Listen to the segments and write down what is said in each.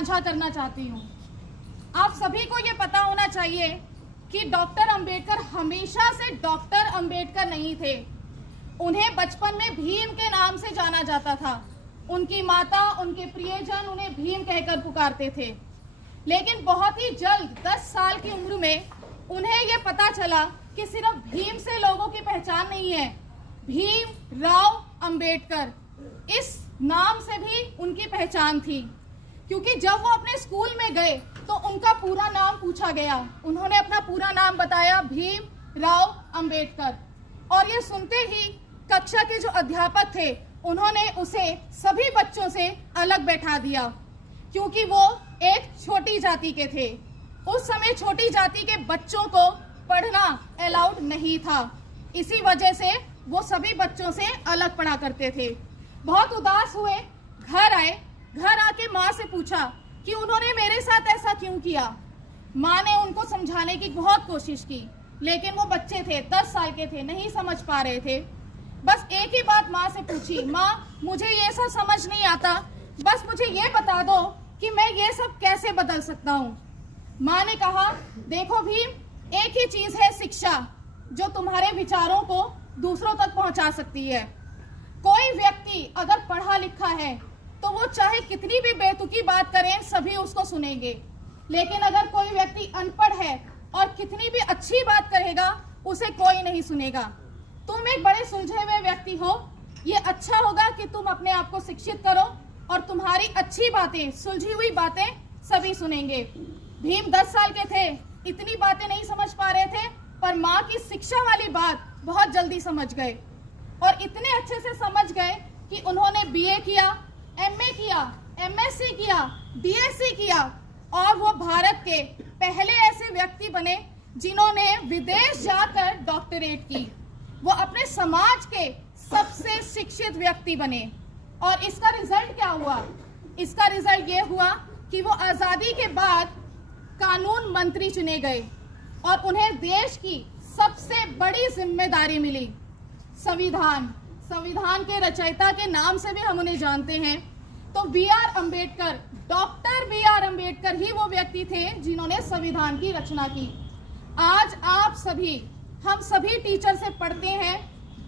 साझा करना चाहती हूँ। आप सभी को ये पता होना चाहिए कि डॉक्टर अंबेडकर हमेशा से डॉक्टर अंबेडकर नहीं थे। उन्हें बचपन में भीम के नाम से जाना जाता था। उनकी माता, उनके प्रियजन उन्हें भीम कहकर पुकारते थे। लेकिन बहुत ही जल्द 10 साल की उम्र में उन्हें ये पता चला कि सिर्फ भीम से लोगों की पहचान नहीं है, भीम राव अंबेडकर इस नाम से भी उनकी पहचान थी। क्योंकि जब वो अपने स्कूल में गए तो उनका पूरा नाम पूछा गया। उन्होंने अपना पूरा नाम बताया, भीम राव अंबेडकर। और ये सुनते ही कक्षा के जो अध्यापक थे उन्होंने उसे सभी बच्चों से अलग बैठा दिया, क्योंकि वो एक छोटी जाति के थे। उस समय छोटी जाति के बच्चों को पढ़ना अलाउड नहीं था। इसी वजह से वो सभी बच्चों से अलग पढ़ा करते थे। बहुत उदास हुए, घर आए। घर आके माँ से पूछा कि उन्होंने मेरे साथ ऐसा क्यों किया। माँ ने उनको समझाने की बहुत कोशिश की, लेकिन वो बच्चे थे, 10 साल के थे, नहीं समझ पा रहे थे। बस एक ही बात माँ से पूछी, माँ मुझे ये सब समझ नहीं आता, बस मुझे ये बता दो कि मैं ये सब कैसे बदल सकता हूँ। माँ ने कहा, देखो भीम, एक ही चीज है शिक्षा, जो तुम्हारे विचारों को दूसरों तक पहुंचा सकती है। कोई व्यक्ति अगर पढ़ा लिखा है तो वो चाहे कितनी भी बेतुकी बात करें, सभी उसको सुनेंगे। लेकिन अगर कोई व्यक्ति अनपढ़ है और कितनी भी अच्छी बात करेगा, उसे कोई नहीं सुनेगा। तुम एक बड़े सुलझे हुए व्यक्ति हो, ये अच्छा होगा कि तुम अपने आप को शिक्षित करो और तुम्हारी अच्छी बातें, सुलझी हुई बातें सभी सुनेंगे। भीम 10 साल के थे, इतनी बातें नहीं समझ पा रहे थे, पर माँ की शिक्षा वाली बात बहुत जल्दी समझ गए और इतने अच्छे से समझ गए कि उन्होंने बीए किया, एमए किया, एमएससी किया, बीएससी किया और वो भारत के पहले ऐसे व्यक्ति बने जिन्होंने विदेश जाकर डॉक्टरेट की। वो अपने समाज के सबसे शिक्षित व्यक्ति बने। और इसका रिजल्ट क्या हुआ? इसका रिजल्ट ये हुआ कि वो आजादी के बाद कानून मंत्री चुने गए और उन्हें देश की सबसे बड़ी जिम्मेदारी मिली, संविधान। संविधान के रचयिता के नाम से भी हम उन्हें जानते हैं। तो B R. Ambedkar, doctor B R. Ambedkar ही वो व्यक्ति थे जिन्होंने संविधान की रचना की। आज आप सभी, हम सभी टीचर से पढ़ते हैं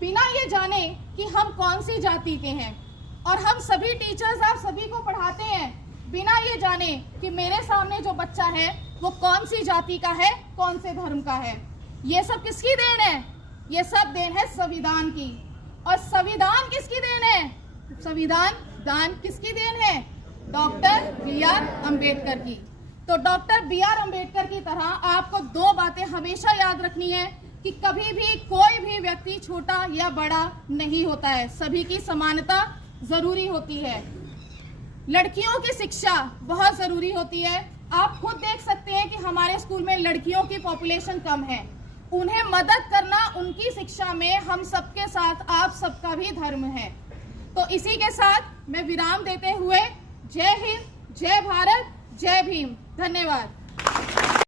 बिना ये जाने कि हम कौन सी जाति के हैं, और हम सभी टीचर्स आप सभी को पढ़ाते हैं बिना ये जाने कि मेरे सामने जो बच्चा है वो कौन सी जाति का है, कौन से धर्म का है। ये सब किसकी देन है? ये सब देन है संविधान की। और संविधान किसकी देन है? संविधान दान किसकी देन है? Doctor B R. अंबेडकर की। तो डॉक्टर बी.आर. अंबेडकर की तरह आपको 2 बातें हमेशा याद रखनी है कि कभी भी कोई भी व्यक्ति छोटा या बड़ा नहीं होता है, सभी की समानता जरूरी होती है। लड़कियों की शिक्षा बहुत जरूरी होती है। आप खुद देख सकते हैं कि हमारे स्कूल में लड़कियों की पॉपुलेशन कम है। उन्हें मदद करना उनकी शिक्षा में हम सबके साथ, आप सबका भी धर्म है। तो इसी के साथ मैं विराम देते हुए जय हिंद, जय भारत, जय भीम। धन्यवाद।